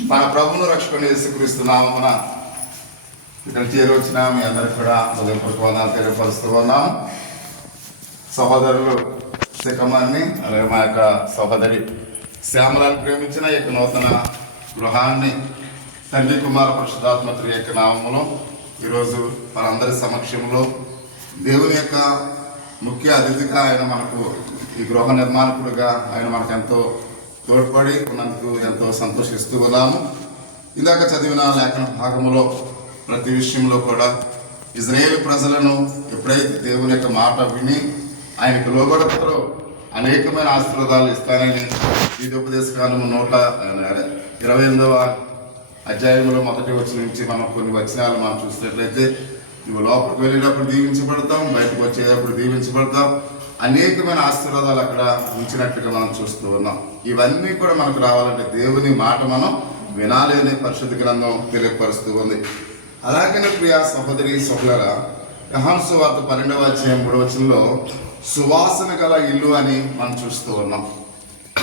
మన ప్రభువును రక్షకుని యేసుక్రీస్తు నామమున ఇక్కడ చేరొచ్చిన మీ అందరికి కూడా హృదయపూర్వక వందనాలు తెలియపరుస్తూ ఉన్నాం. సహోదరులు శిఖమాన్ని అలాగే మా యొక్క సహోదరి శ్యామలను ప్రేమించిన ఈ యొక్క నూతన గృహాన్ని తండ్రి కుమార పరిశుద్ధాత్మత్రి యొక్క నామములో ఈరోజు మనందరి సమక్షంలో దేవుని యొక్క ముఖ్య అతిథిగా ఆయన మనకు ఈ గృహ నిర్మాణకుడుగా ఆయన మనకు ఎంతో తోడ్పడి ఉన్నందుకు ఎంతో సంతోషిస్తూ ఉన్నాము. ఇందాక చదివిన లేఖన భాగంలో ప్రతి విషయంలో కూడా ఇజ్రాయేల్ ప్రజలను ఎప్పుడైతే దేవుని యొక్క మాట విని ఆయనకు లోబడతారో అనేకమైన ఆశీర్వాదాలు ఇస్తానని గీతోపదేశ కాలము 128వ అధ్యాయంలో మొదటి వచనం నుంచి మనం కొన్ని వచనాలు మనం చూసినట్లయితే నువ్వు లోపలికి వెళ్ళేటప్పుడు దీవించబడతాం, బయటకు వచ్చేటప్పుడు దీవించబడతాం, అనేకమైన ఆశీర్వాదాలు అక్కడ ఉంచినట్లుగా మనం చూస్తూ ఉన్నాం. ఇవన్నీ కూడా మనకు రావాలంటే దేవుని మాట మనం వినాలి అనే పరిశుద్ధ గ్రంథం తెలియపరుస్తూ ఉంది. అలాగనే ప్రియ సహోదరి సహోదరులారా, యోహాను సువార్త 12వ అధ్యాయం 3వ వచనంలో సువాసన గల ఇల్లు అని మనం చూస్తూ ఉన్నాం.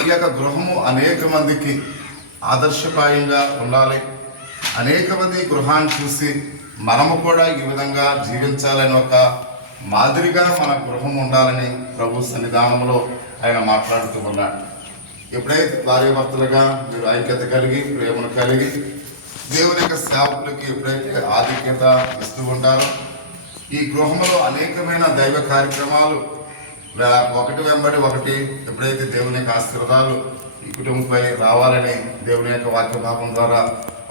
ఈ యొక్క గృహము అనేక మందికి ఆదర్శప్రాయంగా ఉండాలి. అనేక మంది గృహాన్ని చూసి మనము కూడా ఈ విధంగా జీవించాలని ఒక మాదిరిగా మన గృహం ఉండాలని ప్రభు సన్నిధానంలో ఆయన మాట్లాడుతూ ఉన్నాడు. ఎప్పుడైతే భార్యాభర్తలుగా మీరు ఐక్యత కలిగి ప్రేమను కలిగి దేవుని యొక్క సేవకులకి ఎప్పుడైతే ఆధిక్యత ఇస్తూ ఉంటారో ఈ గృహంలో అనేకమైన దైవ కార్యక్రమాలు ఒకటి వెంబడి ఒకటి ఎప్పుడైతే దేవుని యొక్క ఆశీర్వాదాలు ఈ కుటుంబంపై రావాలని దేవుని యొక్క వాక్య భాగం ద్వారా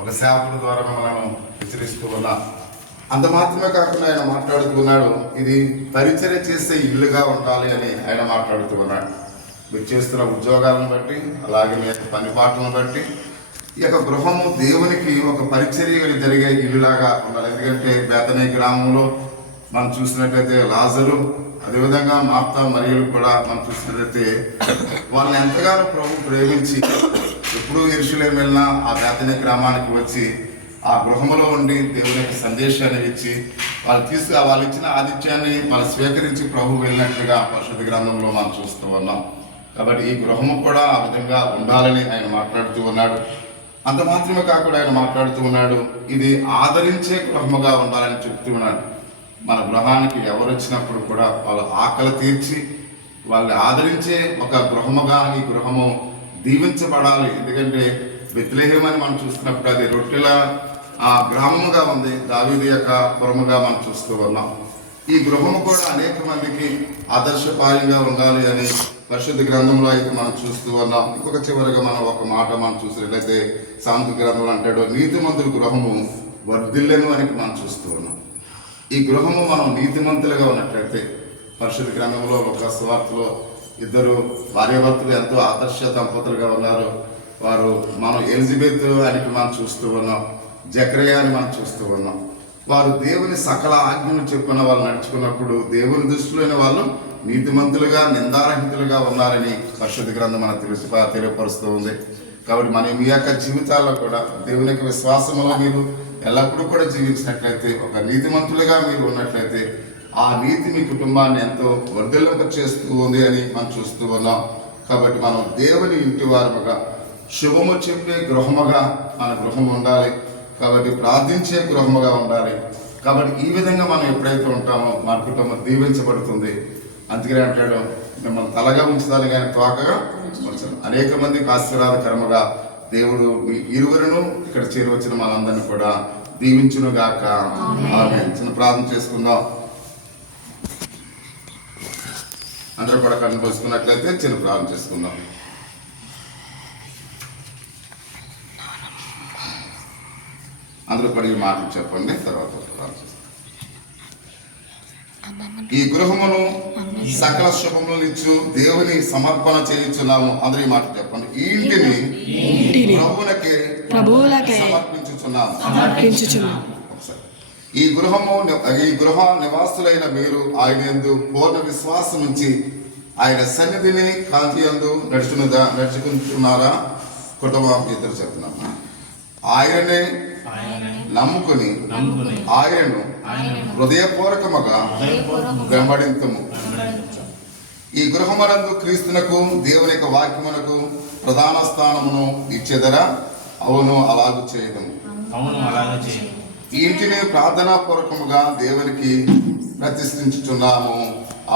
ఒక సేవకుడి ద్వారా మనం హెచ్చరిస్తూ ఉన్నాం. అంత మాత్రమే కాకుండా ఆయన మాట్లాడుతున్నాడు, ఇది పరిచర్య చేసే ఇల్లుగా ఉండాలి అని ఆయన మాట్లాడుతూ ఉన్నాడు. మీరు చేస్తున్న ఉద్యోగాలను బట్టి అలాగే మీ యొక్క పని పాటలను బట్టి ఈ యొక్క గృహము దేవునికి ఒక పరిచర్య జరిగే ఇల్లులాగా ఉండాలి. ఎందుకంటే బేతనీ గ్రామంలో మనం చూసినట్లయితే లాజరు, అదేవిధంగా మార్తా మరియలు కూడా మనం చూసినట్లయితే వాళ్ళని ఎంతగానో ప్రభు ప్రేమించి ఎప్పుడు యెరూషలేము వెళ్ళినా ఆ బేతనీ గ్రామానికి వచ్చి ఆ గృహంలో ఉండి దేవుని యొక్క సందేశాన్ని ఇచ్చి వాళ్ళు ఇచ్చిన ఆతిథ్యాన్ని మనం స్వీకరించి ప్రభు వెళ్ళినట్లుగా పరిశుద్ధ గ్రంథంలో మనం చూస్తూ ఉన్నాం. కాబట్టి ఈ గృహము కూడా ఆ విధంగా ఉండాలని ఆయన మాట్లాడుతూ ఉన్నాడు. అంత మాత్రమే కాకుండా ఆయన మాట్లాడుతూ ఉన్నాడు, ఇది ఆదరించే గృహముగా ఉండాలని చెప్తూ ఉన్నాడు. మన గృహానికి ఎవరు వచ్చినప్పుడు కూడా వాళ్ళ ఆకలి తీర్చి వాళ్ళని ఆదరించే ఒక గృహముగా ఈ గృహము దీవించబడాలి. ఎందుకంటే బెత్లెహేము అని మనం చూస్తున్నప్పుడు అది రొట్టెల ఆ గ్రామముగా ఉంది, దావీదు యొక్క పురముగా మనం చూస్తూ ఉన్నాం. ఈ గృహము కూడా అనేక మందికి ఆదర్శపాయంగా ఉండాలి అని పరిశుద్ధ గ్రంథంలో అయితే మనం చూస్తూ ఉన్నాం. ఇంకొక చివరిగా మనం ఒక మాట మనం చూసినట్లయితే సామెతల గ్రంథంలో అంటాడు, నీతిమంతుల గృహము వర్ధిల్లెను అని మనం చూస్తూ ఉన్నాం. ఈ గృహము మనం నీతిమంతులుగా ఉన్నట్లయితే పరిశుద్ధ గ్రంథంలో ఒక సువార్తలో ఇద్దరు భార్యాభర్తలు ఎంతో ఆదర్శ దంపతులుగా ఉన్నారు. వారు మనం ఎలిజబెత్ అని మనం చూస్తూ ఉన్నాం, జకరియా అని మనం చూస్తూ ఉన్నాం. వారు దేవుని సకల ఆజ్ఞలు చెప్పుకున్న వాళ్ళు నడుచుకున్నప్పుడు దేవుని దృష్టిలోని వాళ్ళు నీతిమంతులుగా నిందారహితులుగా ఉన్నారని పరిశుద్ధ గ్రంథం మనకు తెలియపరుస్తూ ఉంది. కాబట్టి మన మీ యొక్క జీవితాల్లో కూడా దేవుని యొక్క విశ్వాసంలో మీరు ఎల్లప్పుడూ కూడా జీవించినట్లయితే ఒక నీతిమంతులుగా మీరు ఉన్నట్లయితే ఆ నీతి మీ కుటుంబాన్ని ఎంతో వర్ధిల్లింప చేస్తూ ఉంది అని మనం చూస్తూ ఉన్నాం. కాబట్టి మనం దేవుని ఇంటి వారముగా శుభము చెప్పే గృహముగా మన గృహం ఉండాలి. కాబట్టి ప్రార్థించే గృహముగా ఉండాలి. కాబట్టి ఈ విధంగా మనం ఎప్పుడైతే ఉంటామో మన కుటుంబం దీవించబడుతుంది. అందుకనే అంటాడు, మిమ్మల్ని తలగా ఉంచుతాను కానీ తోకగా ఉంచను. అనేక మందికి ఆశీర్వాదకరముగా దేవుడు మీ ఇరువురును ఇక్కడ చేరి వచ్చిన మనందరినీ కూడా దీవించును గాక. ఆమేన్. చిన్న ప్రార్థన చేసుకుందాం. అందరూ కూడా కన్ను పోసుకున్నట్లయితే చిన్న ప్రార్థన చేసుకుందాం. అందరూ కూడా ఈ మాటలు చెప్పండి, తర్వాత ప్రార్థన. ఈ గృహమును సకల శుభములు ఇచ్చు దేవుని సమర్పణ చేయించున్నాము. అందరూ ఈ మాట చెప్పండి. ఈ ఇంటిని ప్రభువునకే సమర్పించుచున్నాము. ఈ గృహ నివాసులైన మీరు ఆయన యందు పూర్ణ విశ్వాసం నుంచి ఆయన సన్నిధిని కాంతి యందు నడుచుకుంటున్నారా? కుటుంబం ఇద్దరు చెప్తున్నామా? ఆయననే నమ్ముకుని ఆయనను హృదయపూర్వకముగా వెంబడింతుము. ఈ గృహమునందు క్రీస్తునకు దేవుని యొక్క వాక్యమునకు ప్రధాన స్థానమును ఇచ్చేదరా? అవును అలాగూ చేయదము. ఈ ఇంటిని ప్రార్థనాపూర్వకముగా దేవునికి ప్రతిష్ఠించుచున్నాము.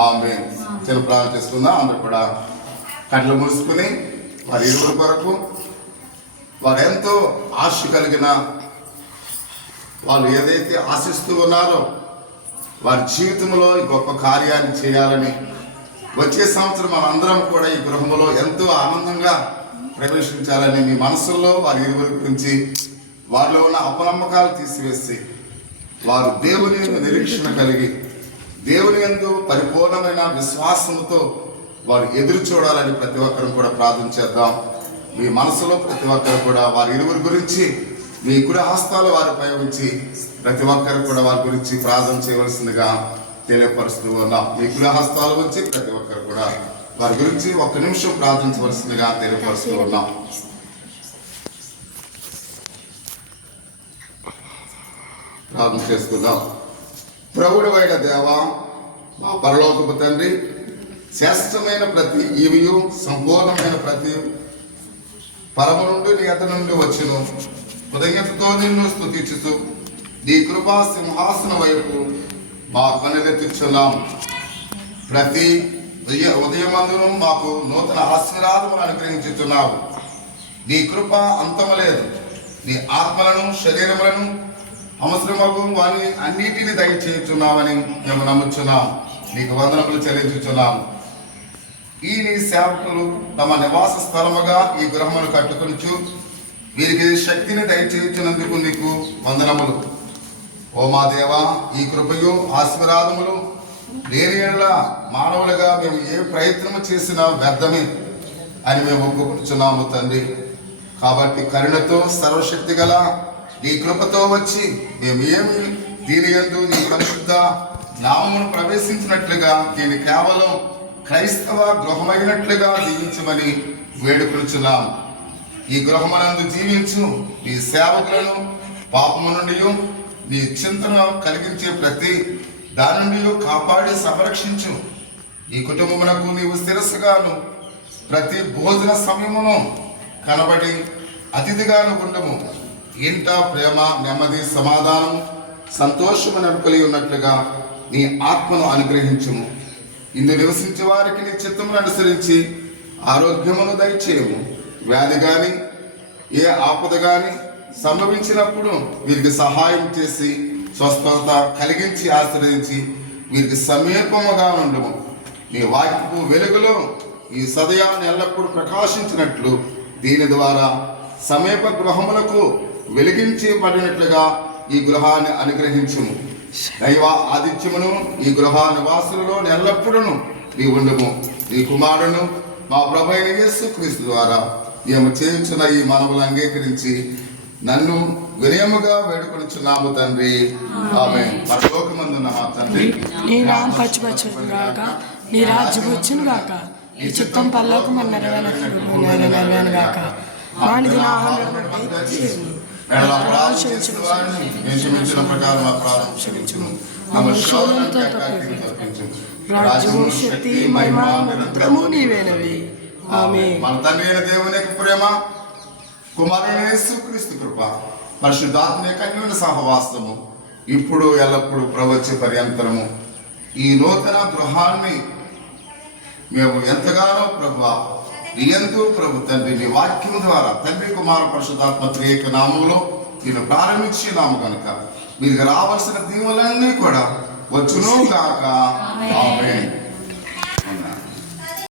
ఆమేన్. చిన్న ప్రార్థన చేసుకుందాం. అందరూ కూడా కళ్ళు మూసుకుని వారి ఇరువురి కొరకు వారు ఎంతో ఆశ కలిగిన వాళ్ళు ఏదైతే ఆశిస్తూ ఉన్నారో వారి జీవితంలో ఈ గొప్ప కార్యాన్ని చేయాలని, వచ్చే సంవత్సరం మనందరం కూడా ఈ గృహంలో ఎంతో ఆనందంగా ప్రవేశించాలని మీ మనసుల్లో వారి ఇరువురి గురించి వారిలో ఉన్న అపనమ్మకాలు తీసివేసి వారు దేవుని నిరీక్షణ కలిగి దేవుని యందు పరిపూర్ణమైన విశ్వాసంతో వారు ఎదురు చూడాలని ప్రతి ఒక్కరు కూడా ప్రార్థన చేద్దాం. మీ మనసులో ప్రతి ఒక్కరు కూడా వారి ఇరువురి గురించి మీ కుడి హస్తాలు వారిపై ఉంచి ప్రతి ఒక్కరు కూడా వారి గురించి ప్రార్థన చేయవలసిందిగా తెలియపరుస్తూ ఉన్నాం. మీ కుడి హస్తాలు ఉంచి ప్రతి ఒక్కరు కూడా వారి గురించి 1 నిమిషం ప్రార్థించవలసిందిగా తెలియపరుస్తూ ఉన్నాం. ప్రార్థన చేసుకుందాం. ప్రభువైన దేవా, మా పరలోకపు తండ్రి, శ్రేష్టమైన ప్రతి ఈవియు సంపూర్ణమైన ప్రతి పరమ నుండి నీ అత నుండి వచ్చును. కృతజ్ఞతతో నిన్ను స్తుతించుతూ నీ కృపా సింహాసన వైపు మా కనులెత్తుచున్నాం. ప్రతి ఉదయమందును మాకు నూతన ఆశీర్వాదమును అనుగ్రహించుతున్నావు. నీ కృప అంతము లేదు. నీ ఆత్మలను శరీరములను అవసరమగు వాని అన్నిటిని దయచేయుచున్నామని మేము నమ్ముచున్నాం. నీకు వందనములు చెల్లించుచున్నాము. ఈ నీ సేవకులు తమ నివాస స్థలముగా ఈ గృహమును కట్టుకొనుచు వీరికి శక్తిని దయచేయుచున్నందుకు నీకు వందనములు. ఓ మా దేవా, ఈ కృపయు ఆశీర్వాదములు లేని యెడల మానవులుగా మేము ఏ ప్రయత్నము చేసినా వ్యర్థమే అని మేము ఒప్పుకుంటున్నాము తండ్రి. కాబట్టి కరుణతో సర్వశక్తి గల నీ కృపతో వచ్చి మేము ఏమి దీని యందు నీ పరిశుద్ధ నామమును ప్రవేశించినట్లుగా దీన్ని కేవలం క్రైస్తవ గృహమైనట్లుగా దీవించమని వేడుకొనుచున్నాం. ఈ గృహమునందు జీవించు నీ సేవకులను పాపము నుండి నీ చింతన కలిగించే ప్రతి దాని నుండి కాపాడి సంరక్షించు. ఈ కుటుంబమునకు నీవు శిరస్సుగాను ప్రతి భోజన సమయమును కనబడి అతిథిగాను ఉండము. ఇంట ప్రేమ, నెమ్మది, సమాధానం, సంతోషము నెలకొలి ఉన్నట్లుగా నీ ఆత్మను అనుగ్రహించుము. ఇందు నివసించే వారికి నీ చిత్తమును అనుసరించి ఆరోగ్యమును దయచేయము. వ్యాధి గాని ఏ ఆపద గాని సంభవించినప్పుడు వీరికి సహాయం చేసి స్వస్థత కలిగించి ఆశ్రయించి వీరికి సమీపముగా ఉండము. నీ వాక్యపు వెలుగులో ఈ సదయాన్ని ఎల్లప్పుడూ ప్రకాశించినట్లు దీని ద్వారా సమీప గృహములకు వెలిగించబడినట్లుగా ఈ గృహాన్ని అనుగ్రహించుము. దైవ ఆదిత్యమును ఈ గృహ నివాసులలో ఎల్లప్పుడూ నీ ఉండము. నీ కుమారును మా ప్రభువైన యేసుక్రీస్తు ద్వారా మేము చేయించిన ఈ మనవులు అంగీకరించి నన్ను వినయముగా వేడుకొనుచున్నాము తండ్రి. ఆమేన్. పరలోకమందున్న మా తండ్రి, నీ నామము పరిశుద్ధపరచును గాక, నీ రాజ్యం వచ్చును గాక, నీ చిత్తం పరలోకమందు నెరవేరును గాక. మానిది నా ఆహారము దయచేయుము. రాజ్యము, శక్తి, మహిమ నిరంతరము నీవేనవి. ఆమేన్. మన తండ్రి అయిన దేవుని యొక్క ప్రేమ, కుమారుడైన యేసుక్రీస్తు కృప, పరిశుద్ధాత్మ యొక్క అన్యోన్య సహవాసము ఇప్పుడు ఎల్లప్పుడు ప్రవచన పర్యంతరము ఈ నూతన గృహాన్ని మేము ఎంతగానో ప్రభువా నీయందు ప్రభు తండ్రి నీ వాక్యము ద్వారా తండ్రి కుమార పరిశుద్ధాత్మ త్రియేక నామములో నేను ప్రారంభించినాము కనుక మీకు రావాల్సిన దీవులన్నీ కూడా వచ్చును గాక. ఆమేన్.